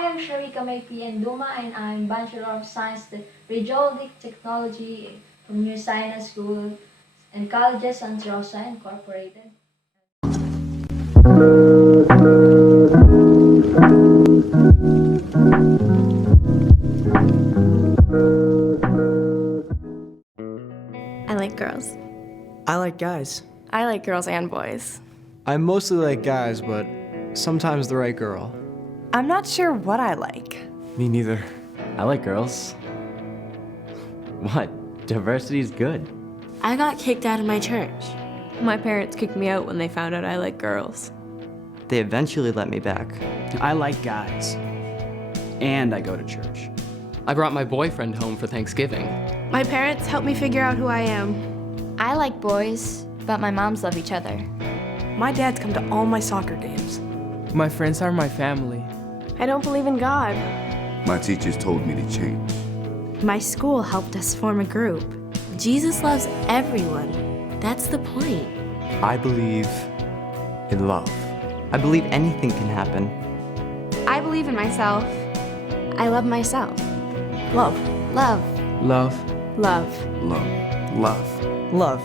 am Sharika Maypi Duma, and I'm Bachelor of Science Radiologic Technology from New Science School and Colleges Santa Rosa Incorporated. I like girls. I like guys. I like girls and boys. I mostly like guys, but sometimes the right girl. I'm not sure what I like. Me neither. I like girls. What? Diversity's good. I got kicked out of my church. My parents kicked me out when they found out I like girls. They eventually let me back. I like guys. And I go to church. I brought my boyfriend home for Thanksgiving. My parents helped me figure out who I am. I like boys, but my moms love each other. My dad's come to all my soccer games. My friends are my family. I don't believe in God. My teachers told me to change. My school helped us form a group. Jesus loves everyone. That's the point. I believe in love. I believe anything can happen. I believe in myself. I love myself. Love. Love. Love. Love. Love. Love. Love.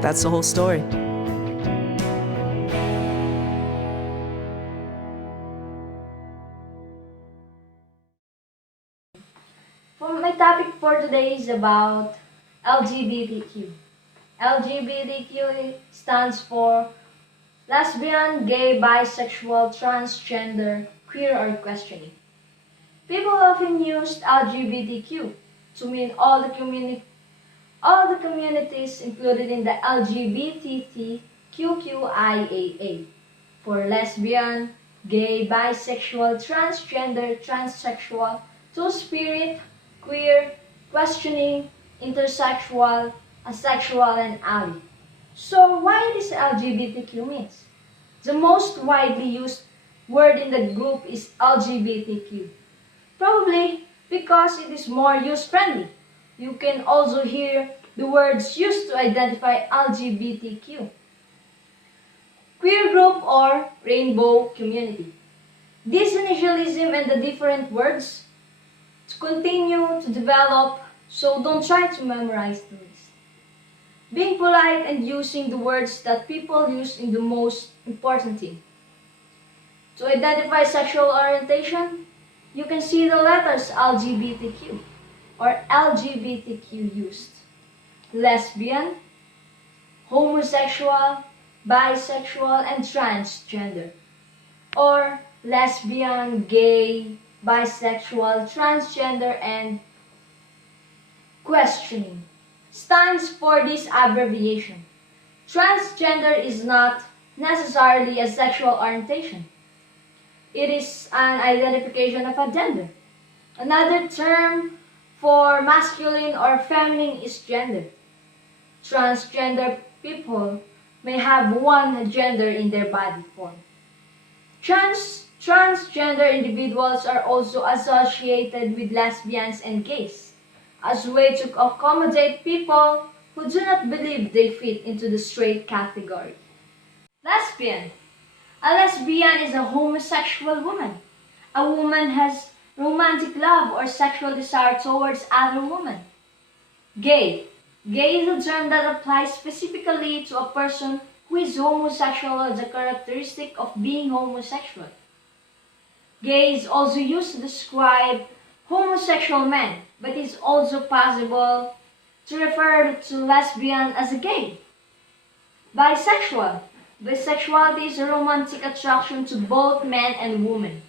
That's the whole story. My topic for today is about LGBTQ. LGBTQ stands for lesbian, gay, bisexual, transgender, queer, or questioning. People often use LGBTQ to mean all the communities included in the LGBTQIAA for lesbian, gay, bisexual, transgender, transsexual, two-spirit, queer, questioning, intersexual, asexual, and ally. So why this LGBTQ means? The most widely used word in the group is LGBTQ. Probably because it is more user-friendly. You can also hear the words used to identify LGBTQ. Queer group or rainbow community. This initialism and the different words to continue to develop, so don't try to memorize the list. Being polite and using the words that people use in the most important thing. To identify sexual orientation, you can see the letters LGBTQ or LGBTQ used. Lesbian, homosexual, bisexual, and transgender. Or lesbian, gay, bisexual, transgender, and questioning stands for this abbreviation. Transgender is not necessarily a sexual orientation. It is an identification of a gender. Another term for masculine or feminine is gender. Transgender people may have one gender in their body form. Transgender individuals are also associated with lesbians and gays as a way to accommodate people who do not believe they fit into the straight category. Lesbian. A lesbian is a homosexual woman. A woman has romantic love or sexual desire towards other women. Gay. Gay is a term that applies specifically to a person who is homosexual as a characteristic of being homosexual. Gay is also used to describe homosexual men, but it's also possible to refer to lesbian as a gay. Bisexual. Bisexuality is a romantic attraction to both men and women.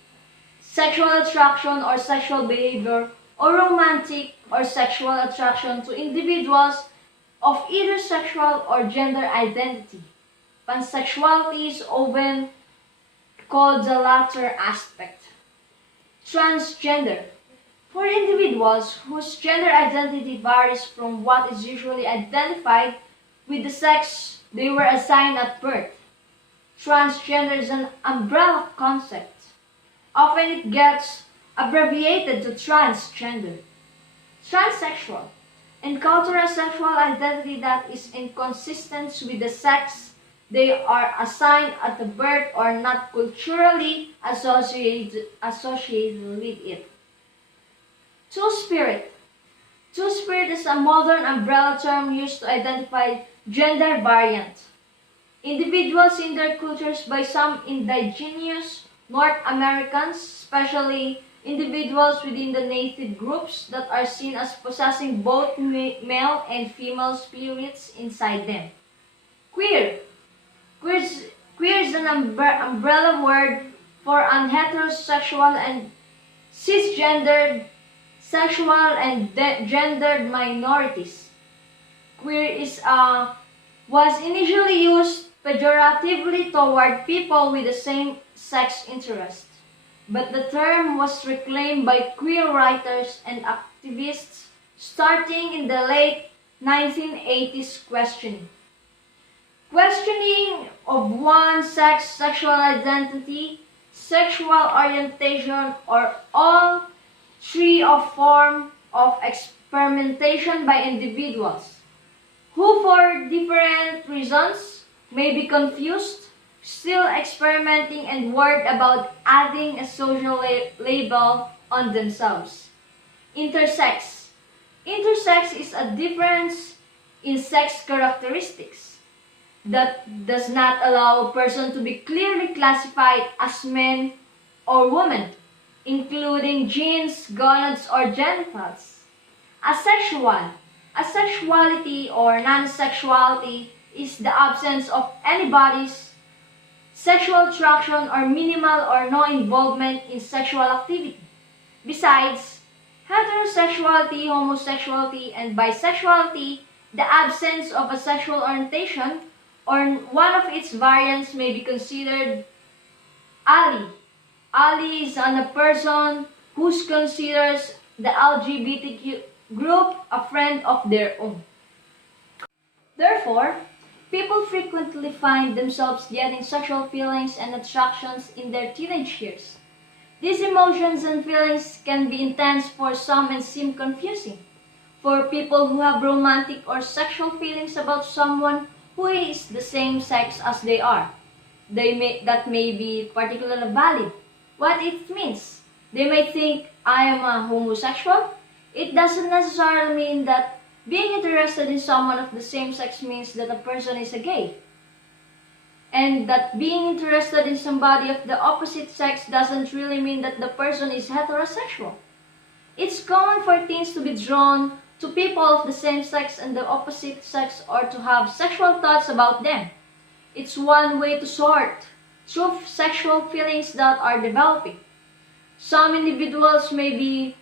Sexual attraction or sexual behavior or romantic or sexual attraction to individuals of either sexual or gender identity. Pansexuality is often called the latter aspect. Transgender. For individuals whose gender identity varies from what is usually identified with the sex they were assigned at birth. Transgender is an umbrella concept. Often it gets abbreviated to transgender. Transsexual. Encounter a sexual identity that is inconsistent with the sex they are assigned at the birth or not culturally associated with it. Two-spirit. Two-spirit is a modern umbrella term used to identify gender variant individuals in their cultures by some indigenous North Americans, especially individuals within the native groups that are seen as possessing both male and female spirits inside them. Queer. Queer is an umbrella word for unheterosexual and cisgendered sexual and gendered minorities. Queer was initially used pejoratively toward people with the same sex interest, but the term was reclaimed by queer writers and activists starting in the late 1980s questioning of one's sex, sexual identity, sexual orientation, or all three of form of experimentation by individuals who for different reasons may be confused, still experimenting and worried about adding a social label on themselves. Intersex. Intersex is a difference in sex characteristics that does not allow a person to be clearly classified as man or woman, including genes, gonads, or genitals. Asexual. Asexuality or non-sexuality is the absence of anybody's sexual attraction or minimal or no involvement in sexual activity. Besides, heterosexuality, homosexuality, and bisexuality, the absence of a sexual orientation or one of its variants may be considered ally. Ally is a person who considers the LGBTQ group a friend of their own. Therefore, people frequently find themselves getting sexual feelings and attractions in their teenage years. These emotions and feelings can be intense for some and seem confusing. For people who have romantic or sexual feelings about someone who is the same sex as they are, that may be particularly valid. What it means? They may think, I am a homosexual. It doesn't necessarily mean that being interested in someone of the same sex means that a person is a gay. And that being interested in somebody of the opposite sex doesn't really mean that the person is heterosexual. It's common for teens to be drawn to people of the same sex and the opposite sex or to have sexual thoughts about them. It's one way to sort through sexual feelings that are developing. Some individuals may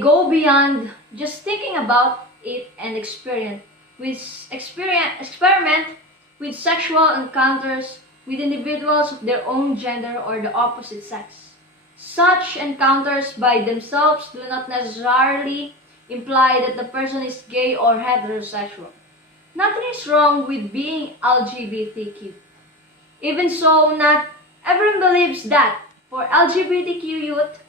go beyond just thinking about it and experiment with sexual encounters with individuals of their own gender or the opposite sex. Such encounters by themselves do not necessarily imply that the person is gay or heterosexual. Nothing is wrong with being LGBTQ. Even so, not everyone believes that. For LGBTQ youth,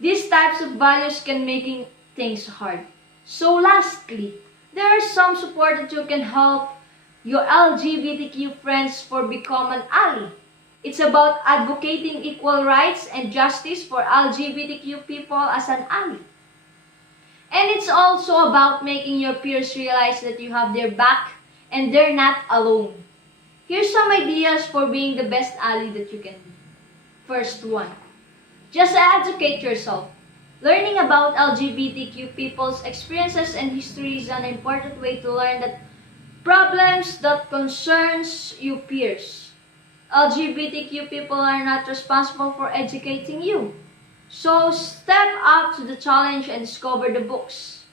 these types of values can make things hard. So lastly, there are some support that you can help your LGBTQ friends for become an ally. It's about advocating equal rights and justice for LGBTQ people as an ally. And it's also about making your peers realize that you have their back and they're not alone. Here's some ideas for being the best ally that you can be. First one, just educate yourself. Learning about LGBTQ people's experiences and history is an important way to learn that problems that concerns you peers. LGBTQ people are not responsible for educating you. So step up to the challenge and discover the books,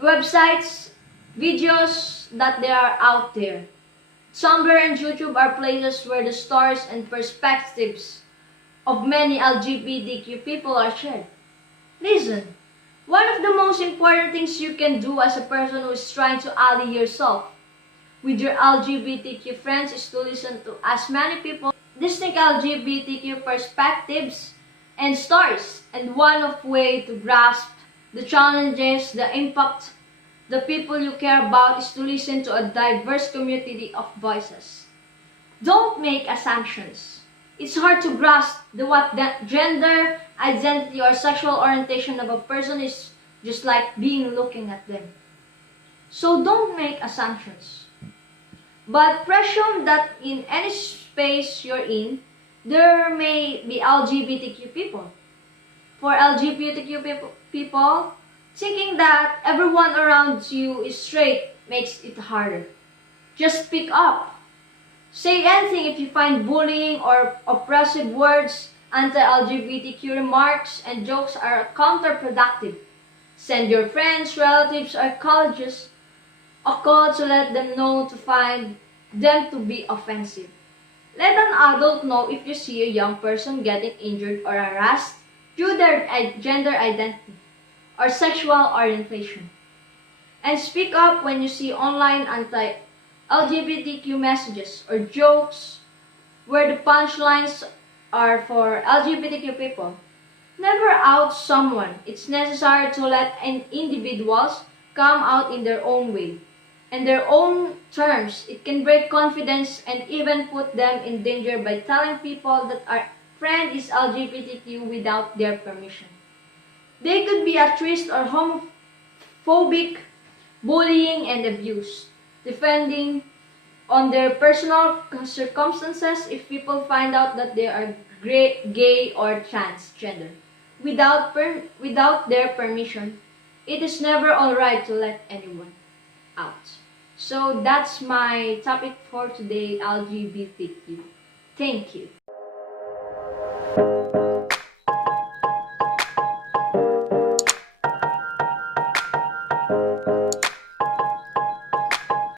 websites, videos that there are out there. Tumblr and YouTube are places where the stories and perspectives of many LGBTQ people are shared. Listen, one of the most important things you can do as a person who is trying to ally yourself with your LGBTQ friends is to listen to as many people distinct LGBTQ perspectives and stories, and one of way to grasp the challenges, the impact the people you care about is to listen to a diverse community of voices. Don't make assumptions. It's hard to grasp what gender, identity, or sexual orientation of a person is, just like being looking at them. So don't make assumptions. But presume that in any space you're in, there may be LGBTQ people. For LGBTQ people, thinking that everyone around you is straight makes it harder. Just speak up. Say anything if you find bullying or oppressive words, anti-LGBTQ remarks and jokes are counterproductive. Send your friends, relatives, or colleagues a call to let them know to find them to be offensive. Let an adult know if you see a young person getting injured or harassed due to their gender identity or sexual orientation. And speak up when you see online anti-LGBTQ messages or jokes where the punchlines are for LGBTQ people. Never out someone. It's necessary to let individuals come out in their own way and their own terms. It can break confidence and even put them in danger by telling people that our friend is LGBTQ without their permission. They could be at risk or homophobic, bullying, and abuse, depending on their personal circumstances. If people find out that they are gay or transgender without their permission, it is never alright to let anyone out. So that's my topic for today, LGBTQ. Thank you.